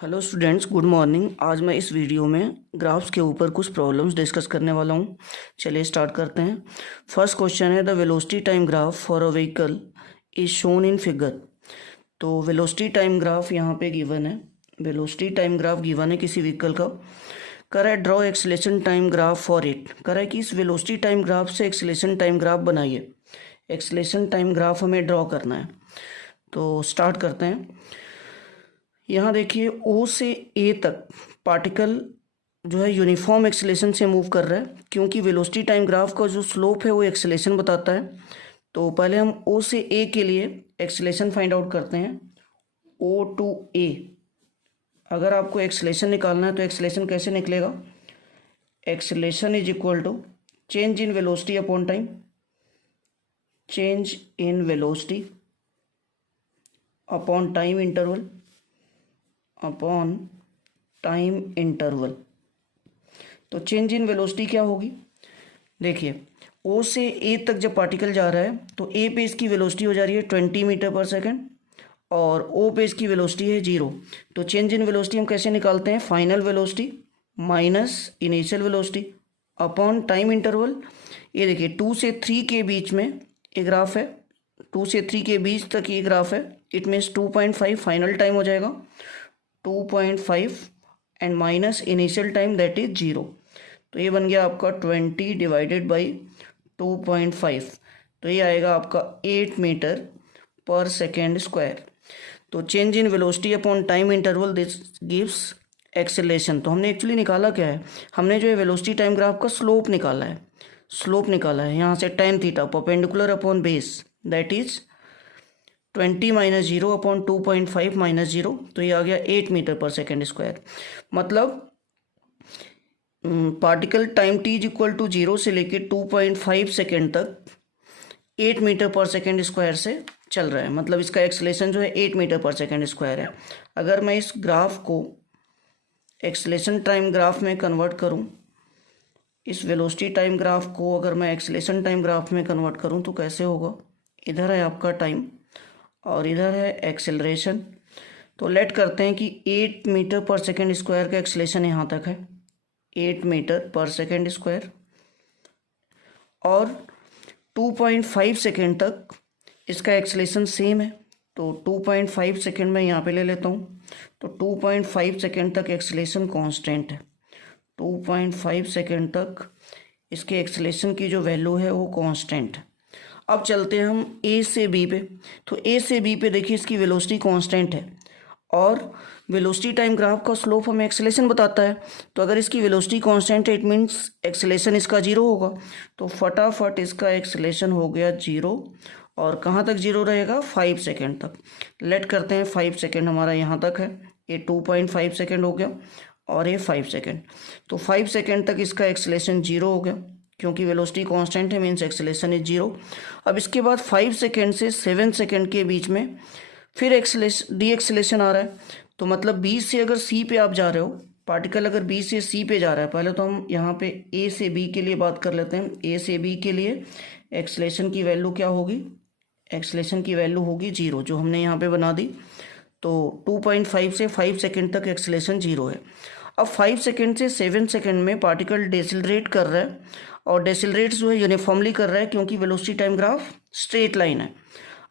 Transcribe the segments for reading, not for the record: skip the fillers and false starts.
Hello students, good morning. आज मैं इस वीडियो में ग्राफ्स के ऊपर कुछ प्रॉब्लम्स डिस्कस करने वाला हूँ। चलिए स्टार्ट करते हैं। फर्स्ट क्वेश्चन है, the velocity time graph for a vehicle is shown in figure. तो वेलोसिटी टाइम ग्राफ यहाँ पे गिवन है। वेलोसिटी टाइम ग्राफ गिवन है किसी व्हीकल का। करा है draw acceleration time graph for it. करा है कि इस वेलोसिटी टाइम ग्राफ से एक्सेलेरेशन टाइम ग्राफ बनाइए। एक्सेलेरेशन टाइम ग्राफ हमें ड्रॉ करना है, तो स्टार्ट करते हैं। यहाँ देखिए, ओ से ए तक पार्टिकल जो है यूनिफॉर्म एक्सेलेरेशन से मूव कर रहा है, क्योंकि वेलोसिटी टाइम ग्राफ का जो स्लोप है वो एक्सेलेरेशन बताता है। तो पहले हम ओ से ए के लिए एक्सेलेरेशन फाइंड आउट करते हैं। ओ टू ए, अगर आपको एक्सेलेरेशन निकालना है तो एक्सेलेरेशन कैसे निकलेगा? Acceleration is equal to change in velocity upon time. Change in velocity upon time interval upon time interval. तो चेंज इन वेलोसिटी क्या होगी? देखिए, ओ से ए तक जब पार्टिकल जा रहा है तो ए पे इसकी वेलोसिटी हो जा रही है 20 मीटर पर सेकेंड और ओ पे इसकी वेलोसिटी है 0। तो चेंज इन वेलोसिटी हम कैसे निकालते हैं? Final velocity minus initial velocity upon time interval. ये देखिए, 2 से 3 के बीच में ये ग्राफ है। 2 से 3 के बीच तक ये ग्राफ है। इट मीन्स 2.5 फाइनल टाइम हो जाएगा, 2.5 and minus initial time that is 0। तो ये बन गया आपका 20 डिवाइडेड बाई 2.5। तो ये आएगा आपका 8 मीटर पर सेकेंड स्क्वायर। तो change in velocity upon time interval this gives acceleration. तो हमने एक्चुअली निकाला क्या है? हमने जो है वेलोसिटी टाइम ग्राफ का स्लोप निकाला है। स्लोप निकाला है यहाँ से tan theta perpendicular upon base that is 20 minus 0 upon 2.5 minus 0। तो ये आ गया 8 मीटर पर सेकेंड स्क्वायर। मतलब particle time t is equal to 0 से लेके 2.5 सेकेंड तक 8 मीटर पर सेकेंड स्क्वायर से चल रहा है। मतलब इसका एक्सेलेरेशन जो है 8 मीटर पर सेकेंड स्क्वायर है। अगर मैं इस ग्राफ को एक्सेलेरेशन टाइम ग्राफ में कन्वर्ट करूं, इस वेलोसिटी टाइम ग्राफ को अगर मैं एक्सेलेरेशन टाइम ग्राफ में कन्वर्ट करूं तो कैसे होगा? इधर है आपका टाइम और इधर है एक्सेलरेशन। तो लेट करते हैं कि 8 मीटर पर सेकेंड स्क्वायर का एक्सेलरेशन यहाँ तक है, 8 मीटर पर सेकेंड स्क्वायर, और 2.5 सेकेंड तक इसका एक्सेलरेशन सेम है। तो 2.5 सेकेंड में यहाँ पे ले लेता हूँ। तो 2.5 सेकेंड तक एक्सेलरेशन कांस्टेंट है। 2.5 सेकेंड तक इसके एक्सेलरेशन की जो वैल्यू है वो कांस्टेंट है। अब चलते हैं हम ए से बी पे। तो ए से बी पे देखिए, इसकी वेलोसिटी कांस्टेंट है और वेलोसिटी टाइम ग्राफ का स्लोप हमें एक्सेलरेशन बताता है। तो अगर इसकी वेलोसिटी कांस्टेंट है, इट मीन्स एक्सेलरेशन इसका 0 होगा। तो फटाफट इसका एक्सेलरेशन हो गया 0। और कहाँ तक 0 रहेगा? 5 सेकेंड तक। लेट करते हैं 5 सेकेंड हमारा यहाँ तक है। ये 2.5 सेकेंड हो गया और ये 5 सेकेंड। तो 5 सेकेंड तक इसका एक्सेलरेशन 0 हो गया, क्योंकि वेलोसिटी कांस्टेंट है, मीन्स एक्सेलरेशन इज 0। अब इसके बाद 5 सेकेंड से 7 सेकेंड के बीच में फिर डी एक्सेलरेशन आ रहा है। तो मतलब बी से अगर सी पे आप जा रहे हो, पार्टिकल अगर बी से सी पे जा रहा है, पहले तो हम यहाँ पे ए से बी के लिए बात कर लेते हैं। ए से बी के लिए एक्सेलरेशन की वैल्यू क्या होगी? एक्सेलरेशन की वैल्यू होगी 0, जो हमने यहाँ पे बना दी। तो 2.5 से 5 सेकेंड तक एक्सेलरेशन 0 है। अब 5 सेकेंड से 7 सेकेंड में पार्टिकल डेसिलरेट कर रहा है, और डेसिलरेट जो है यूनिफॉर्मली कर रहा है, क्योंकि velocity time graph straight line है।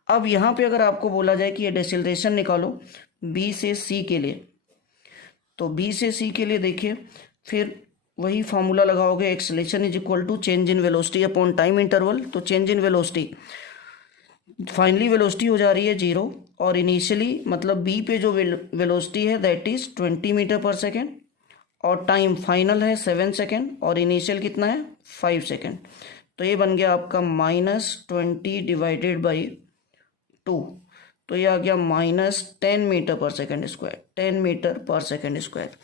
अब यहाँ पे अगर आपको बोला जाए कि ये डेसिलरेशन निकालो बी से सी के लिए, तो बी से सी के लिए देखिए, फिर वही फार्मूला लगाओगे, acceleration is equal to change in velocity upon time interval. तो change in velocity, finally velocity हो जा रही है 0, और इनिशियली मतलब बी पे जो वेलोसिटी है that is 20 metre per second, और टाइम फाइनल है 7 सेकेंड और इनिशियल कितना है? 5 सेकेंड। तो ये बन गया आपका -20 डिवाइडेड बाई 2। तो ये आ गया -10 metre per second square, 10 metre per second square.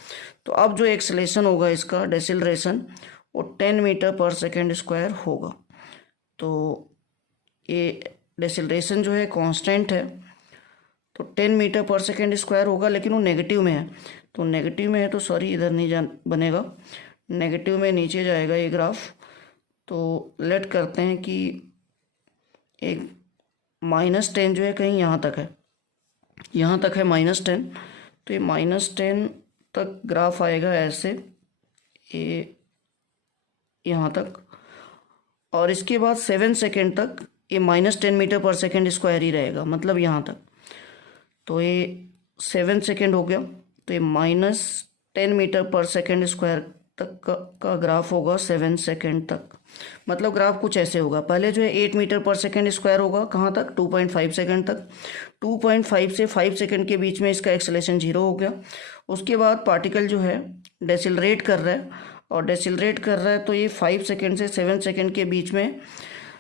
तो अब जो एक्सेलरेशन होगा इसका डेसिलरेशन, वो 10 मीटर पर सेकेंड स्क्वायर होगा। तो ये डेसिलरेशन जो है कांस्टेंट है, तो 10 मीटर पर सेकेंड स्क्वायर होगा, लेकिन वो नेगेटिव में है। तो नेगेटिव में है तो सॉरी, इधर नहीं बनेगा, नेगेटिव में नीचे जाएगा ये ग्राफ। तो लेट करते हैं कि एक -10 जो है कहीं यहाँ तक है, यहाँ तक है -10। तो ये -10 तक ग्राफ आएगा ऐसे, ये यहाँ तक, और इसके बाद 7 सेकेंड तक ये -10 मीटर पर सेकेंड स्क्वायर ही रहेगा, मतलब यहाँ तक। तो ये 7 सेकेंड हो गया, तो ये -10 मीटर पर सेकेंड स्क्वायर तक का ग्राफ होगा 7 सेकेंड तक। मतलब ग्राफ कुछ ऐसे होगा, पहले जो है 8 मीटर पर सेकेंड स्क्वायर होगा, कहाँ तक, 2.5 सेकेंड तक। 2.5 से 5 सेकेंड के बीच में इसका एक्सेलरेशन 0 हो गया। उसके बाद पार्टिकल जो है डेसिलरेट कर रहा है, और डेसिलरेट कर रहा है तो ये 5 सेकेंड से 7 सेकेंड के बीच में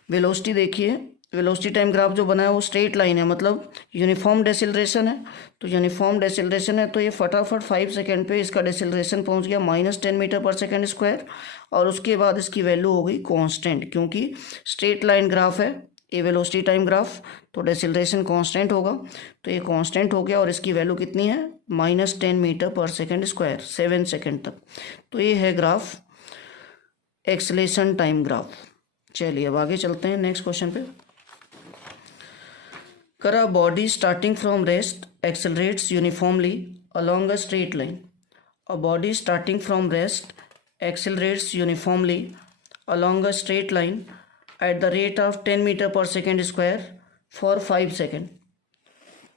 वेलोसिटी देखिए, वेलोसिटी टाइम ग्राफ जो बना है वो स्ट्रेट लाइन है, मतलब यूनिफॉर्म डेसिलरेशन है। तो यूनिफॉर्म डेसिलरेशन है तो ये फटाफट 5 सेकेंड पे इसका डेसिलरेशन पहुंच गया -10 मीटर पर सेकेंड स्क्वायर, और उसके बाद इसकी वैल्यू हो गई कांस्टेंट, क्योंकि स्ट्रेट लाइन ग्राफ है ये वेलोसिटी टाइम ग्राफ, तो डेसिलरेशन कांस्टेंट होगा। तो ये कांस्टेंट हो गया, और इसकी वैल्यू कितनी है, -10 metre per second square 7 second तक। तो ये है ग्राफ एक्सेलरेशन टाइम ग्राफ। चलिए अब आगे चलते हैं नेक्स्ट क्वेश्चन पे। A body starting from rest accelerates uniformly along a straight line. A body starting from rest accelerates uniformly along a straight line at the rate of 10 meter per second square for 5 seconds.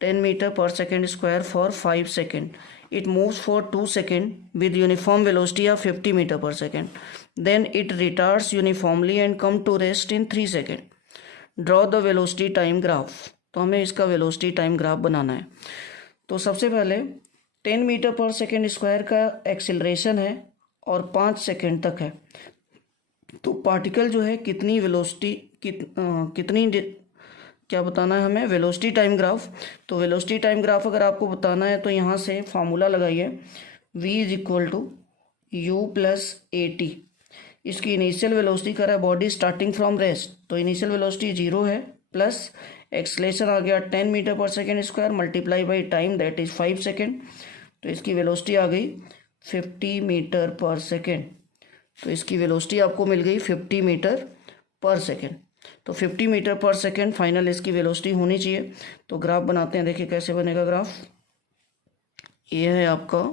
10 meter per second square for 5 seconds. It moves for 2 seconds with uniform velocity of 50 meter per second. Then it retards uniformly and come to rest in 3 seconds. Draw the velocity time graph. तो हमें इसका velocity time graph बनाना है। तो सबसे पहले 10 metre per second square का acceleration है और 5 सेकेंड तक है, तो पार्टिकल जो है कितनी वेलोसिटी कितनी क्या बताना है हमें, वेलोसिटी टाइम ग्राफ। तो वेलोसिटी टाइम ग्राफ अगर आपको बताना है तो यहाँ से फार्मूला लगाइए, v = u + at। इसकी इनिशियल वेलोसिटी कर रहा है बॉडी स्टार्टिंग फ्रॉम रेस्ट, तो इनिशियल वेलोसिटी 0 है, प्लस एक्सलेशन आ गया 10 metre per second square multiply by time that is 5 second, तो इसकी वेलोसिटी आ गई 50 मीटर पर सेकेंड। तो इसकी वेलोसिटी आपको मिल गई 50 मीटर पर सेकेंड। तो 50 मीटर पर सेकेंड फाइनल इसकी वेलोसिटी होनी चाहिए। तो ग्राफ बनाते हैं, देखिए कैसे बनेगा ग्राफ। ये है आपका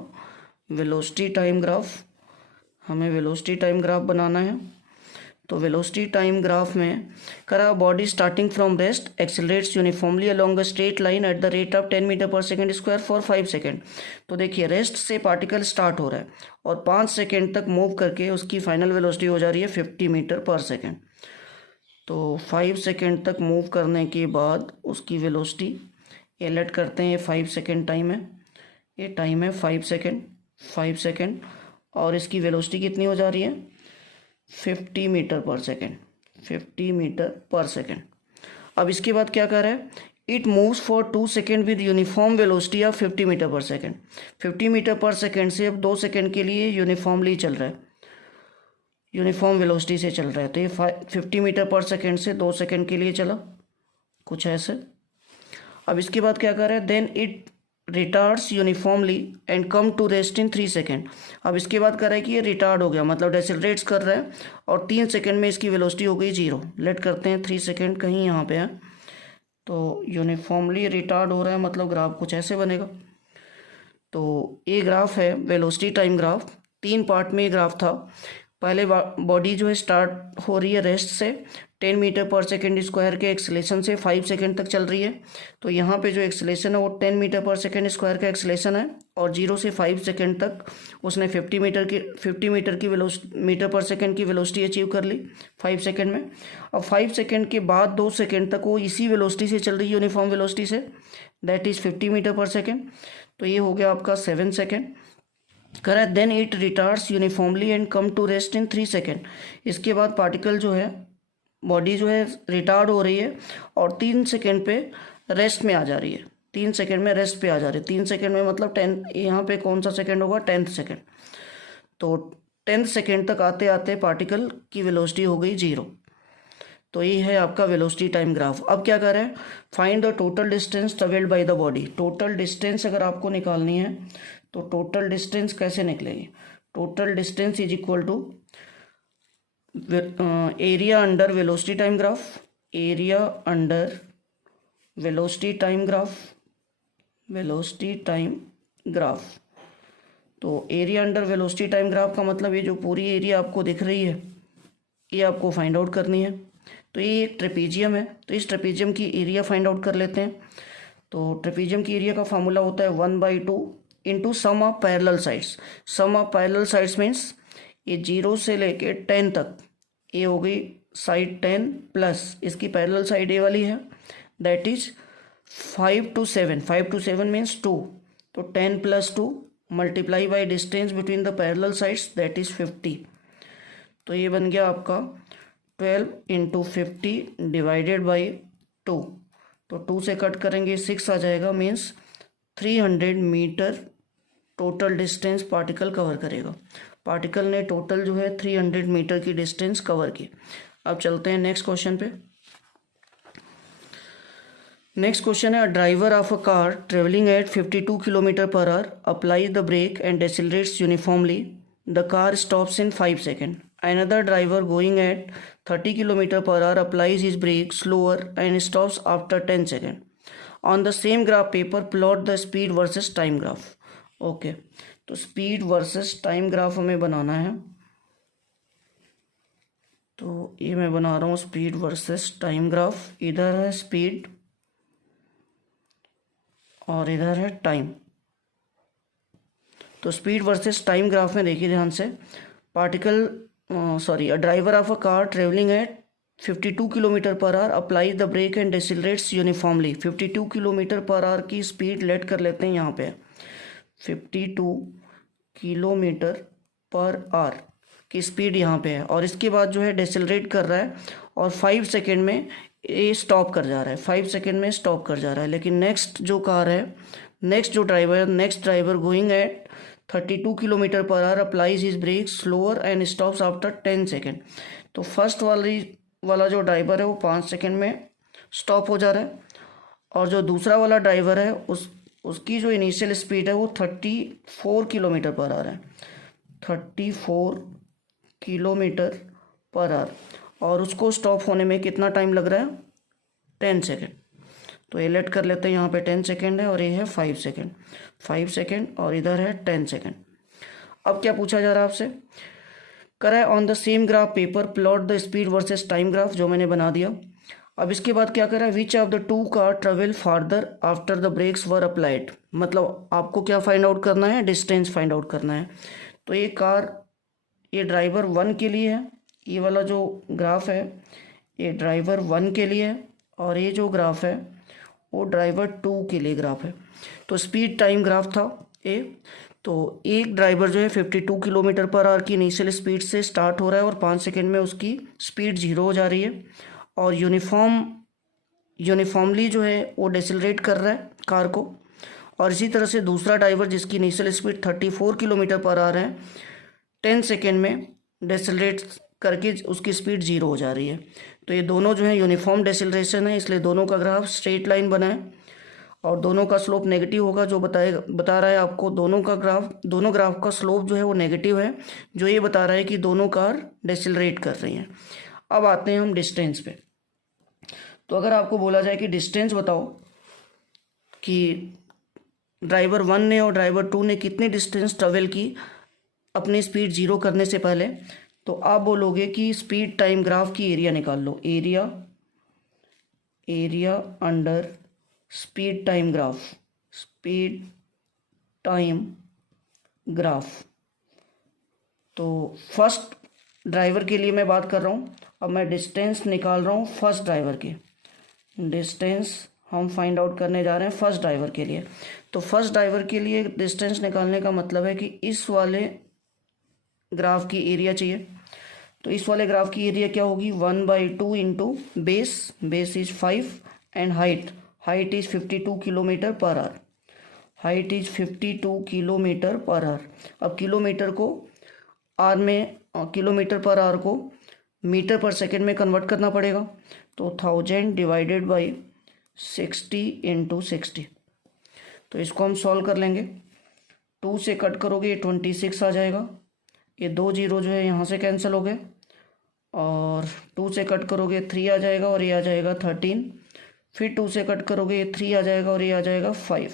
वेलोसिटी टाइम ग्राफ, हमें वेलोसिटी टाइम ग्राफ बनाना है। तो वेलोसिटी टाइम ग्राफ में करा body starting from rest accelerates uniformly along a straight line at the rate of 10 metre per second square for 5 second. तो देखिए रेस्ट से पार्टिकल स्टार्ट हो रहा है और 5 सेकेंड तक मूव करके उसकी फाइनल वेलोसिटी हो जा रही है 50 मीटर पर सेकेंड। तो 5 सेकेंड तक मूव करने के बाद उसकी वेलोसिटी ये लेट करते हैं, ये 5 सेकेंड टाइम है, ये टाइम है 5 सेकेंड, और इसकी वेलोसिटी कितनी हो जा रही है 50 metre per second, 50 metre per second. अब इसके बाद क्या कर रहा है, it moves for 2 second with uniform velocity of 50 metre per second. 50 metre per second से अब 2 सेकेंड के लिए यूनिफॉर्मली चल रहा है, यूनिफॉर्म वेलोसिटी से चल रहा है। तो ये 50 मीटर पर सेकेंड से 2 सेकेंड के लिए चला, कुछ ऐसे। अब इसके बाद क्या कर रहा है, then it retards uniformly and come to rest in 3 second. अब इसके बाद कर रहा है कि ये रिटार्ड हो गया, मतलब डेसिलरेट्स कर रहा है और 3 सेकेंड में इसकी वेलोसिटी हो गई 0। लेट करते हैं 3 सेकेंड कहीं यहाँ पे है, तो यूनिफॉर्मली रिटार्ड हो रहा है, मतलब ग्राफ कुछ ऐसे बनेगा। तो ये ग्राफ है वेलोसिटी टाइम ग्राफ, 3 पार्ट में ये ग्राफ था। पहले बॉडी जो है स्टार्ट हो रही है रेस्ट से 10 मीटर पर सेकेंड स्क्वायर के एक्सेलेरेशन से 5 सेकेंड तक चल रही है। तो यहाँ पे जो एक्सेलेरेशन है वो 10 मीटर पर सेकेंड स्क्वायर का एक्सेलेरेशन है, और 0 से 5 सेकेंड तक उसने 50 मीटर की मीटर पर सेकेंड की वेलोसिटी अचीव कर ली 5 सेकेंड में। अब 5 सेकेंड के बाद 2 सेकेंड तक वो इसी वेलोसिटी से चल रही है, यूनिफॉर्म वेलोसिटी से, that is 50 metre per second. तो ये हो गया आपका 7 second. Correct, then it retards uniformly and come to rest in 3 second. इसके बाद पार्टिकल जो है, बॉडी जो है रिटार्ड हो रही है और 3 सेकेंड पे रेस्ट में आ जा रही है, 3 सेकेंड में रेस्ट पे आ जा रही है। 3 सेकेंड में मतलब 10, यहाँ पे कौन सा सेकेंड होगा, 10th सेकेंड। तो 10th सेकेंड तक आते आते पार्टिकल की वेलोसिटी हो गई 0। तो ये है आपका वेलोसिटी टाइम ग्राफ। अब क्या कर रहे हैं, find the total distance travelled by the body. Total distance अगर आपको निकालनी है तो टोटल डिस्टेंस कैसे निकलेगी, total distance is equal to area under velocity time graph, area under velocity time graph, velocity time graph. तो area under velocity time graph का मतलब ये जो पूरी एरिया आपको दिख रही है ये आपको फाइंड आउट करनी है। तो ये एक ट्रेपीजियम है, तो इस ट्रेपीजियम की एरिया फाइंड आउट कर लेते हैं। तो ट्रेपीजियम की एरिया का फार्मूला होता है 1/2 into sum of parallel sides. Sum of parallel sides means ये 0 से लेके 10 तक, ये हो गई साइड 10 प्लस इसकी पैरेलल साइड ए वाली है, that is 5 to 7। 5 to 7 means 2, तो 10 + 2 multiply by distance between the parallel sides that is 50। तो ये बन गया आपका 12 × 50 डिवाइडेड बाई 2। तो 2 से कट करेंगे 6 आ जाएगा, means 300 metre total distance particle cover करेगा। पार्टिकल ने टोटल जो है 300 मीटर की डिस्टेंस कवर की। अब चलते हैं नेक्स्ट क्वेश्चन पे। नेक्स्ट क्वेश्चन है, a driver of a car travelling at 52 km/h apply the brake and decelerates uniformly. The car stops in 5 seconds. Another driver going at 30 km/h applies his brake slower and stops after 10 seconds. On the same graph paper, plot the speed versus time graph. Okay, तो speed versus time graph हमें बनाना है। तो ये मैं बना रहा हूँ speed versus time graph. इधर है स्पीड और इधर है टाइम। तो स्पीड वर्सेस टाइम ग्राफ में देखिए ध्यान से, a driver of a car travelling at 52 km/h apply the brake and decelerates uniformly. 52 km/h की स्पीड लेट कर लेते हैं, यहाँ पे 52 km/h की स्पीड यहाँ पे है, और इसके बाद जो है डेसिलरेट कर रहा है और 5 सेकेंड में ये स्टॉप कर जा रहा है, 5 सेकेंड में स्टॉप कर जा रहा है। लेकिन नेक्स्ट जो कार है, next driver going at 32 km/h applies his brake slower and stops after 10 second. तो फर्स्ट वाला जो ड्राइवर है वो 5 सेकेंड में स्टॉप हो जा रहा है, और जो दूसरा वाला ड्राइवर है उसकी जो इनिशियल स्पीड है वो 34 km/h है, 34 km/h, और उसको स्टॉप होने में कितना टाइम लग रहा है, 10 सेकेंड। तो ये लेट कर लेते हैं, यहाँ पे 10 सेकेंड है और ये है 5 सेकेंड, 5 सेकेंड और इधर है 10 सेकेंड। अब क्या पूछा जा रहा है आपसे, करें on the same graph paper plot the speed versus time graph, जो मैंने बना दिया। अब इसके बाद क्या करा, which of the two car travel farther after the brakes were applied. मतलब आपको क्या फाइंड आउट करना है, डिस्टेंस फाइंड आउट करना है। तो ये कार, ये ड्राइवर 1 के लिए है, ये वाला जो ग्राफ है ये ड्राइवर 1 के लिए है, और ये जो ग्राफ है वो ड्राइवर 2 के लिए ग्राफ है। तो स्पीड टाइम ग्राफ था ए। तो एक ड्राइवर जो है 52 km/h की इनिशियल स्पीड से स्टार्ट हो रहा है और 5 सेकेंड में उसकी स्पीड 0 हो जा रही है, और यूनिफॉर्मली जो है वो डेसिलरेट कर रहा है कार को। और इसी तरह से दूसरा ड्राइवर जिसकी इनिशियल स्पीड 34 km/h है, 10 सेकेंड में डेसिलरेट करके उसकी स्पीड 0 हो जा रही है। तो ये दोनों जो है यूनिफॉर्म डेसिलरेशन है, इसलिए दोनों का ग्राफ स्ट्रेट लाइन बना है और दोनों का स्लोप नेगेटिव होगा, जो बता रहा है आपको दोनों ग्राफ का स्लोप जो है वो नेगेटिव है, जो ये बता रहा है कि दोनों कार डेसिलरेट कर रही हैं। अब आते हैं हम डिस्टेंस पे। तो अगर आपको बोला जाए कि डिस्टेंस बताओ कि ड्राइवर 1 ने और ड्राइवर 2 ने कितनी डिस्टेंस ट्रेवल की अपनी स्पीड 0 करने से पहले, तो आप बोलोगे कि स्पीड टाइम ग्राफ की एरिया निकाल लो। Area under speed time graph. तो फर्स्ट ड्राइवर के लिए मैं बात कर रहा हूँ, अब मैं डिस्टेंस निकाल रहा हूँ फर्स्ट ड्राइवर की। डिस्टेंस हम फाइंड आउट करने जा रहे हैं फर्स्ट ड्राइवर के लिए। तो फर्स्ट ड्राइवर के लिए डिस्टेंस निकालने का मतलब है कि इस वाले ग्राफ की एरिया चाहिए। तो इस वाले ग्राफ की एरिया क्या होगी, 1/2 into base is 5 and height is 52 km/h। Height is 52 km/h। अब किलोमीटर/h को मीटर/सेकेंड में कन्वर्ट करना पड़ेगा। तो 1000 डिवाइडेड बाई 60 इंटू 60। तो इसको हम सॉल्व कर लेंगे। 2 से कट करोगे ये 26 आ जाएगा, ये 2 0 जो है यहाँ से कैंसिल हो गए, और 2 से कट करोगे 3 आ जाएगा और ये आ जाएगा 13। फिर 2 से कट करोगे ये 3 आ जाएगा और ये आ जाएगा 5।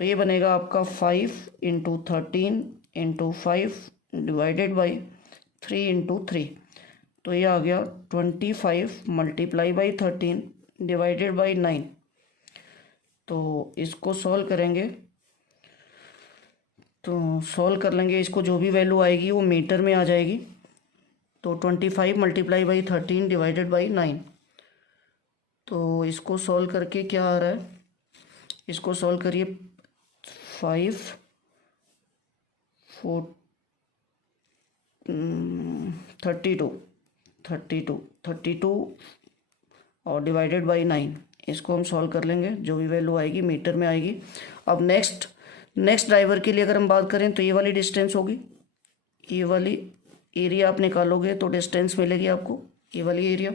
तो ये बनेगा आपका 5 into 13 into 5 divided by 3 into 3। तो ये आ गया 25 मल्टीप्लाई बाई 13 डिवाइडेड बाई 9। तो इसको सॉल्व करेंगे तो सॉल्व कर लेंगे इसको, जो भी वैल्यू आएगी वो मीटर में आ जाएगी। तो 25 मल्टीप्लाई बाई 13 डिवाइडेड बाई 9। तो इसको सॉल्व करके क्या आ रहा है, इसको सॉल्व करिए 5 4 32 और डिवाइडेड बाई 9। इसको हम सॉल्व कर लेंगे, जो भी वैल्यू आएगी मीटर में आएगी। अब नेक्स्ट ड्राइवर के लिए अगर हम बात करें तो ये वाली डिस्टेंस होगी, ये वाली एरिया आप निकालोगे तो डिस्टेंस मिलेगी आपको, ये वाली एरिया।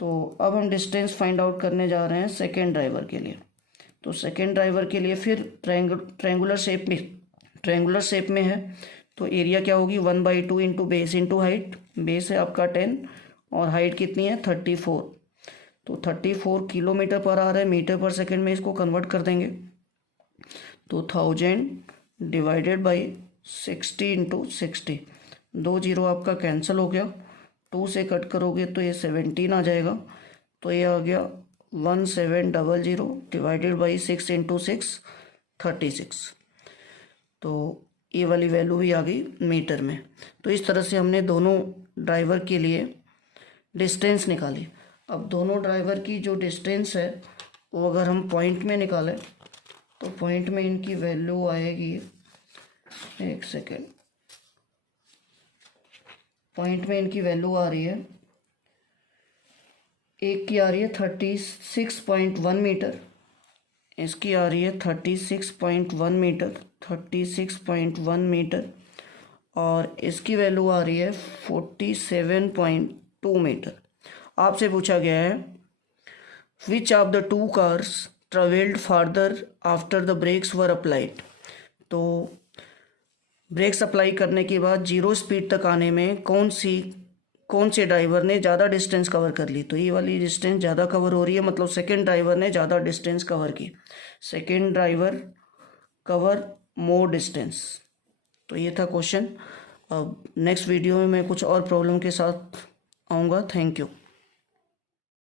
तो अब हम डिस्टेंस फाइंड आउट करने जा रहे हैं सेकेंड ड्राइवर के लिए। तो सेकेंड ड्राइवर के लिए फिर ट्रायंगुलर शेप में है। तो एरिया क्या होगी 1/2 into base into height. Base है आपका 10 और हाइट कितनी है 34। तो 34 किलोमीटर पर आ रहा है, मीटर पर सेकेंड में इसको कन्वर्ट कर देंगे। तो 1000 डिवाइडेड बाई 60 इंटू 60। 2 0 आपका कैंसिल हो गया, 2 से कट करोगे तो ये 17 आ जाएगा। तो ये आ गया 1700 डिवाइडेड बाई 6 इंटू 6 36। तो ये वाली वैल्यू भी आ गई मीटर में। तो इस तरह से हमने दोनों ड्राइवर के लिए डिस्टेंस निकाली। अब दोनों ड्राइवर की जो डिस्टेंस है वो अगर हम पॉइंट में निकालें तो पॉइंट में इनकी वैल्यू आएगी, एक सेकेंड, पॉइंट में इनकी वैल्यू आ रही है, एक की आ रही है 36.1 मीटर, इसकी आ रही है 36.1 मीटर और इसकी वैल्यू आ रही है 47.2 मीटर। आपसे पूछा गया है which of the two cars travelled farther after the brakes were applied. तो ब्रेक्स अप्लाई करने के बाद 0 स्पीड तक आने में कौन से ड्राइवर ने ज़्यादा डिस्टेंस कवर कर ली। तो ये वाली डिस्टेंस ज़्यादा कवर हो रही है, मतलब सेकेंड ड्राइवर ने ज़्यादा डिस्टेंस कवर की। Second driver cover more distance. तो ये था क्वेश्चन। अब नेक्स्ट वीडियो में मैं कुछ और प्रॉब्लम के साथ आऊँगा। Thank you.